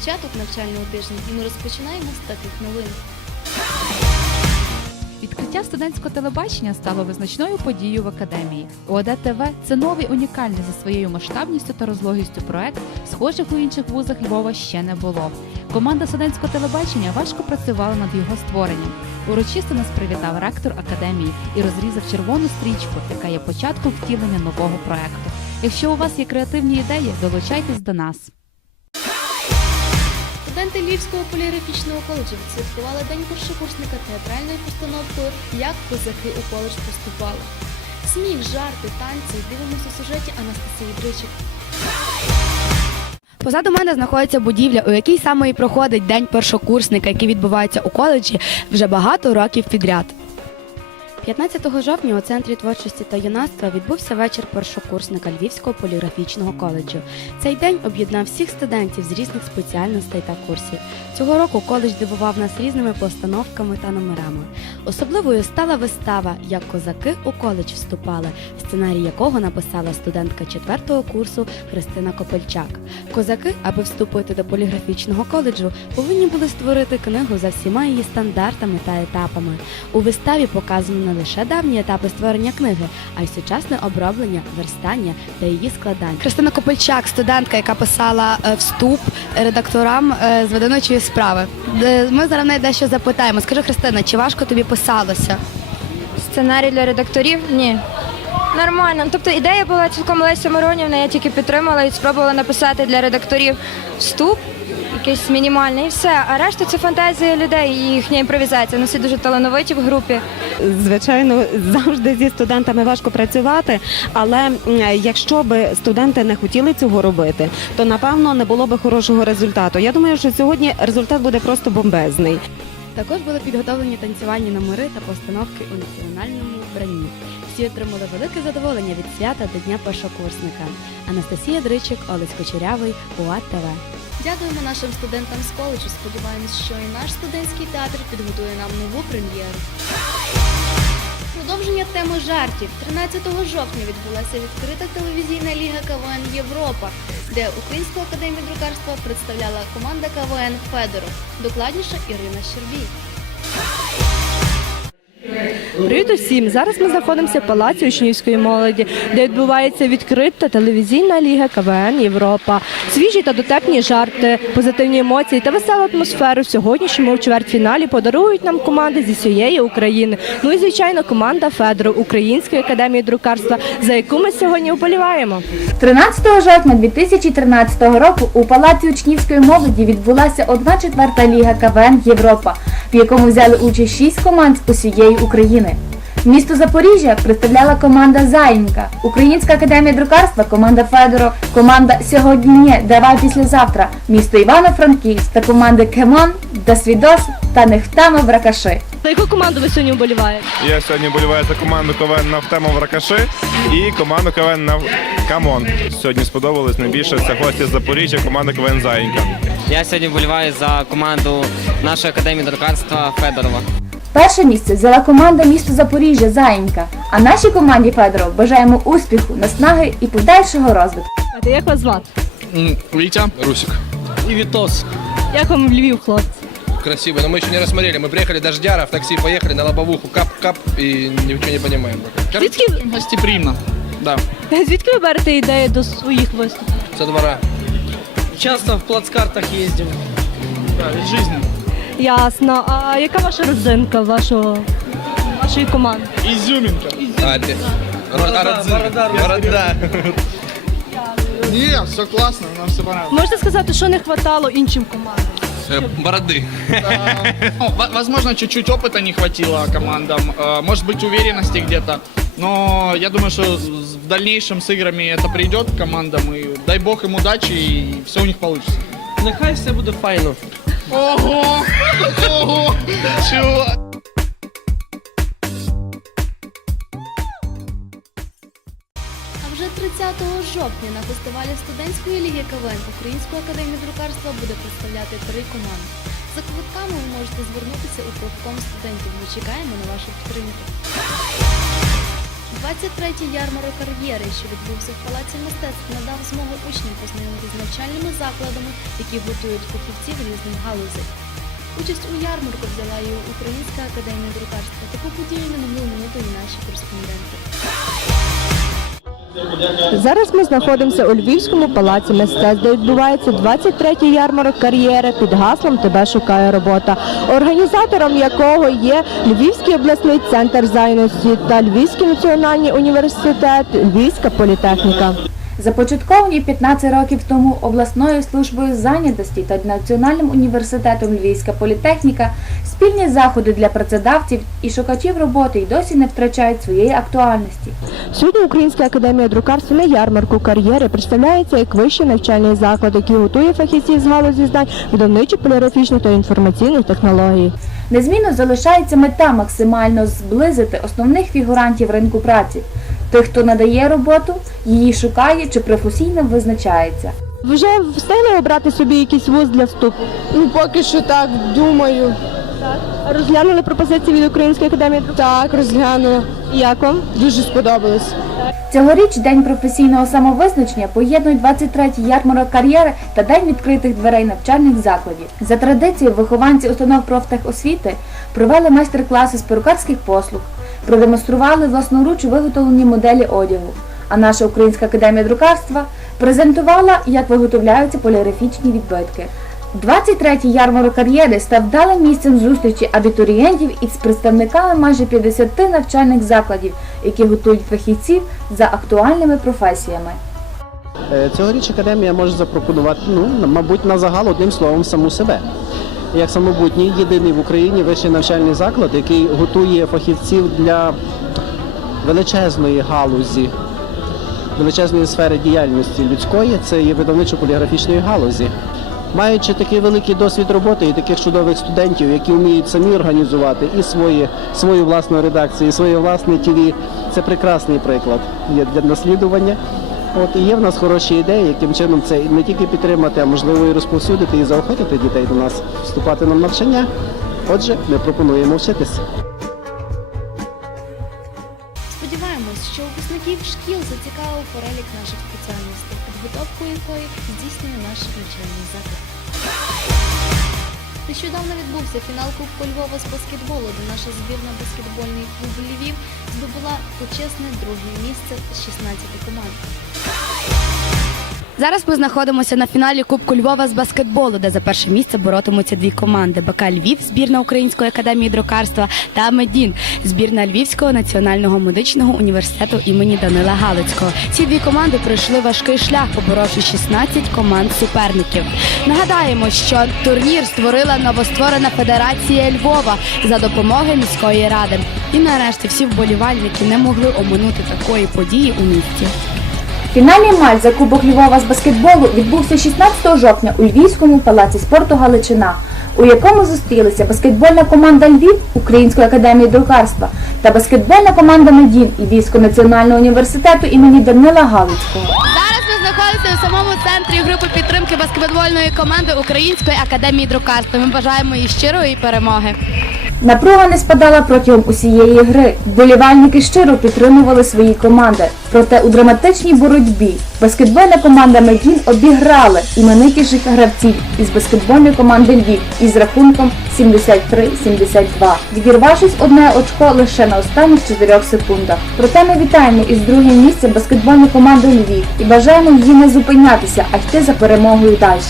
початок навчального тижня, і ми розпочинаємо з таких новин. Відкриття студентського телебачення стало визначною подією в академії. ОАД ТВ – це новий унікальний за своєю масштабністю та розлогістю проект, схожих у інших вузах Львова ще не було. Команда студентського телебачення важко працювала над його створенням. Урочисто нас привітав ректор академії і розрізав червону стрічку, яка є початком втілення нового проекту. Якщо у вас є креативні ідеї, долучайтесь до нас. Студенти Львівського поліграфічного коледжу відсвяткували день першокурсника театральною постановкою Як козаки у коледж поступали. Сміх, жарти, танці. Дивимося у сюжеті Анастасії Дричик. Позаду мене знаходиться будівля, у якій саме і проходить день першокурсника, який відбувається у коледжі вже багато років підряд. 15 жовтня у центрі творчості та юнацтва відбувся вечір першокурсника Львівського поліграфічного коледжу. Цей день об'єднав всіх студентів з різних спеціальностей та курсів. Цього року коледж дивував нас різними постановками та номерами. Особливою стала вистава Як козаки у коледж вступали, сценарій якого написала студентка 4 курсу Христина Копельчак. Козаки, аби вступити до поліграфічного коледжу, повинні були створити книгу за всіма її стандартами та етапами. У виставі показано лише давні етапи створення книги, а й сучасне оброблення, верстання та її складання. Христина Копельчак, студентка, яка писала е, вступ редакторам е, з видавничої справи. Е, Ми зараз в неї дещо запитаємо. Скажи, Христина, чи важко тобі писалося? Сценарій для редакторів? Ні. Нормально. Тобто ідея була цілком Леся Миронівна, я тільки підтримала і спробувала написати для редакторів вступ, якийсь мінімальний, і все. А решта це фантазія людей і їхня імпровізація. Вони дуже талановиті в групі. Звичайно, завжди зі студентами важко працювати, але якщо б студенти не хотіли цього робити, то напевно не було б хорошого результату. Я думаю, що сьогодні результат буде просто бомбезний. Також були підготовлені танцювальні номери та постановки у національному вбранні. Всі отримали велике задоволення від свята до Дня першокурсника. Анастасія Дричик, Олесь Кочерявий, УА ТВ. Дякуємо нашим студентам з коледжу. Сподіваємось, що і наш студентський театр підготує нам нову прем'єру. Теми жартів. 13 жовтня відбулася відкрита телевізійна ліга КВН Європа, де Українську академію друкарства представляла команда КВН Федоров. Докладніше Ірина Щербій. Привіт усім! Зараз ми знаходимося в палаці учнівської молоді, де відбувається відкрита телевізійна ліга КВН Європа. Свіжі та дотепні жарти, позитивні емоції та веселу атмосферу в сьогоднішньому чвертьфіналі подарують нам команди зі всієї України. Ну і звичайно, команда Федоров Української академії друкарства, за яку ми сьогодні вболіваємо. 13 жовтня 2013 року у Палаці учнівської молоді відбулася 1-4 ліга КВН Європа, в якому взяли участь 6 команд з усієї України. Місто Запоріжжя представляла команда Заїнка, Українська академія друкарства, команда Федоро, команда Сьогодні ні, давай післязавтра, місто Івано-Франківськ та команди Кемон, Досвідос та Нехтама Бракаши. За яку команду ви сьогодні вболіваєте? Я сьогодні боліваю за команду КВН Навтема в Ракаши і команду КВН Нав... Камон. Сьогодні сподобалось найбільше це гості з Запоріжжя, команда КВН Заїнька. Я сьогодні вболіваю за команду нашої академії друкарства Федорова. Перше місце взяла команда місто Запоріжжя Заїнька, а нашій команді Федоро бажаємо успіху, наснаги і подальшого розвитку. А як вас звати? Витя, Русик. И Витос. Як вам Львів, хлопці? Красиво, но мы еще не рассмотрели. Мы приехали дождяра, в такси поехали на лобовуху, кап-кап и ничего не понимаем. Звідки, Гостеприимно. Да. звідки ви берете ідеї до своїх виступів? Со двора. Часто в плацкартах ездим. Да, ведь жизнь. Ясно. А яка ваша родзинка вашого, вашої команди? Изюминка. А, ты... Борода, Родзин. борода, Борода. Не, все классно, нам все понравилось. Можете сказати, що не вистачало іншим командам? Э, Бороды. Ну, во- возможно, чуть-чуть опыта не хватило командам, э, может быть, уверенности где-то. Но я думаю, что с- в дальнейшем с играми это придет к командам. И дай бог им удачи, и все у них получится. Нехай все буде файно. Ого! Ого! Чего? А вже 30 жовтня на фестивалі студентської ліги КВН Українську академію друкарства буде представляти три команди. За квитками ви можете звернутися у профком студентів. Ми чекаємо на вашу підтримку. 23-й ярмарок кар'єри, що відбувся в Палаці мистецтв, надав змогу учням познайомитися з навчальними закладами, які готують фахівців різних галузей. Участь у ярмарку взяла і Українська академія друкарства. Таку подію не могли минути і наші кореспонденти. Зараз ми знаходимося у Львівському палаці мистецтв, де відбувається 23-й ярмарок кар'єри під гаслом Тебе шукає робота, організатором якого є Львівський обласний центр зайності та Львівський національний університет, Львівська політехніка. Започатковані 15 років тому обласною службою зайнятості та Національним університетом Львівська політехніка спільні заходи для працедавців і шукачів роботи й досі не втрачають своєї актуальності. Сьогодні Українська академія друкарства на ярмарку кар'єри представляється як вищий навчальний заклад, який готує фахівців з галузі знань видавничих, поліграфічних та інформаційних технологій. Незмінно залишається мета максимально зблизити основних фігурантів ринку праці. Тих, хто надає роботу, її шукає чи професійно визначається. Вже встигли обрати собі якийсь вуз для вступу? Ну, поки що так, думаю. Розглянули пропозиції від Української академії? Так, розглянула. Як вам? Дуже сподобалось. Цьогоріч День професійного самовизначення поєднують 23-й ярмарок кар'єри та День відкритих дверей навчальних закладів. За традицією, вихованці установ профтехосвіти провели майстер-класи з перукарських послуг, продемонстрували власноруч виготовлені моделі одягу. А наша Українська академія друкарства презентувала, як виготовляються поліграфічні відбитки. 23-й ярмарок кар'єри став вдалим місцем зустрічі абітурієнтів із представниками майже 50 навчальних закладів, які готують фахівців за актуальними професіями. Е, Цьогоріч академія може запропонувати, ну, мабуть, на загал одним словом саму себе. Як самобутній єдиний в Україні вищий навчальний заклад, який готує фахівців для величезної галузі, величезної сфери діяльності людської, це є видавничо-поліграфічної галузі. Маючи такий великий досвід роботи і таких чудових студентів, які вміють самі організувати і свої, свою власну редакцію, і своє власне ТВ, це прекрасний приклад є для наслідування. От і є в нас хороші ідеї, яким чином це не тільки підтримати, а можливо і розповсюдити і заохотити дітей до нас вступати на навчання. Отже, ми пропонуємо вчитися. Сподіваємось, що випускників шкіл зацікавив перелік наших спеціальностей, підготовку якої здійснює наш навчальний заклад. Нещодавно відбувся фінал Кубку Львова з баскетболу, де наша збірна баскетбольний клуб Львів здобула почесне друге місце з 16 команд. Зараз ми знаходимося на фіналі Кубку Львова з баскетболу, де за перше місце боротимуться дві команди: БК Львів, збірна Української академії друкарства та Медін, збірна Львівського національного медичного університету імені Данила Галицького. Ці дві команди пройшли важкий шлях, поборовши 16 команд суперників. Нагадаємо, що турнір створила новостворена Федерація Львова за допомоги міської ради. І нарешті всі вболівальники не могли оминути такої події у місті. Фінальний матч за Кубок Львова з баскетболу відбувся 16 жовтня у Львівському палаці спорту Галичина, у якому зустрілися баскетбольна команда Львів Української академії друкарства та баскетбольна команда Медін Львівського національного університету імені Данила Галицького. Зараз ми знаходимося у самому центрі групи підтримки баскетбольної команди Української академії друкарства. Ми бажаємо їй щирої перемоги. Напруга не спадала протягом усієї гри. Вболівальники щиро підтримували свої команди. Проте у драматичній боротьбі баскетбольна команда Медін обіграла іменитіших гравців із баскетбольної команди Львів із рахунком 73-72, відірвавшись одне очко лише на останніх 4 секундах. Проте ми вітаємо із другим місцем баскетбольну команду Львів і бажаємо їй не зупинятися, а йти за перемогою далі.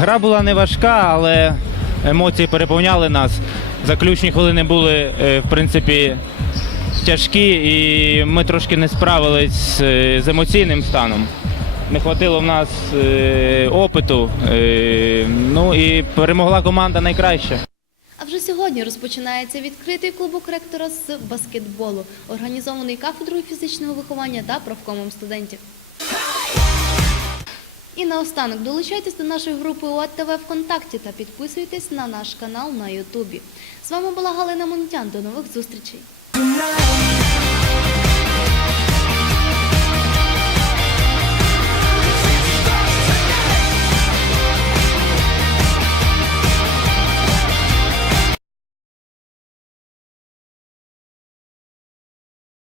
Гра була не важка, але емоції переповняли нас. Заключні хвилини були, е, в принципі, тяжкі, і ми трошки не справились е, з емоційним станом. Не хватило в нас е, опиту. Ну і перемогла команда найкраща. А вже сьогодні розпочинається відкритий клубок ректора з баскетболу, організований кафедрою фізичного виховання та профкомом студентів. І наостанок долучайтесь до нашої групи УАТ-ТВ ВКонтакті та підписуйтесь на наш канал на Ютубі. З вами була Галина Монтян. До нових зустрічей!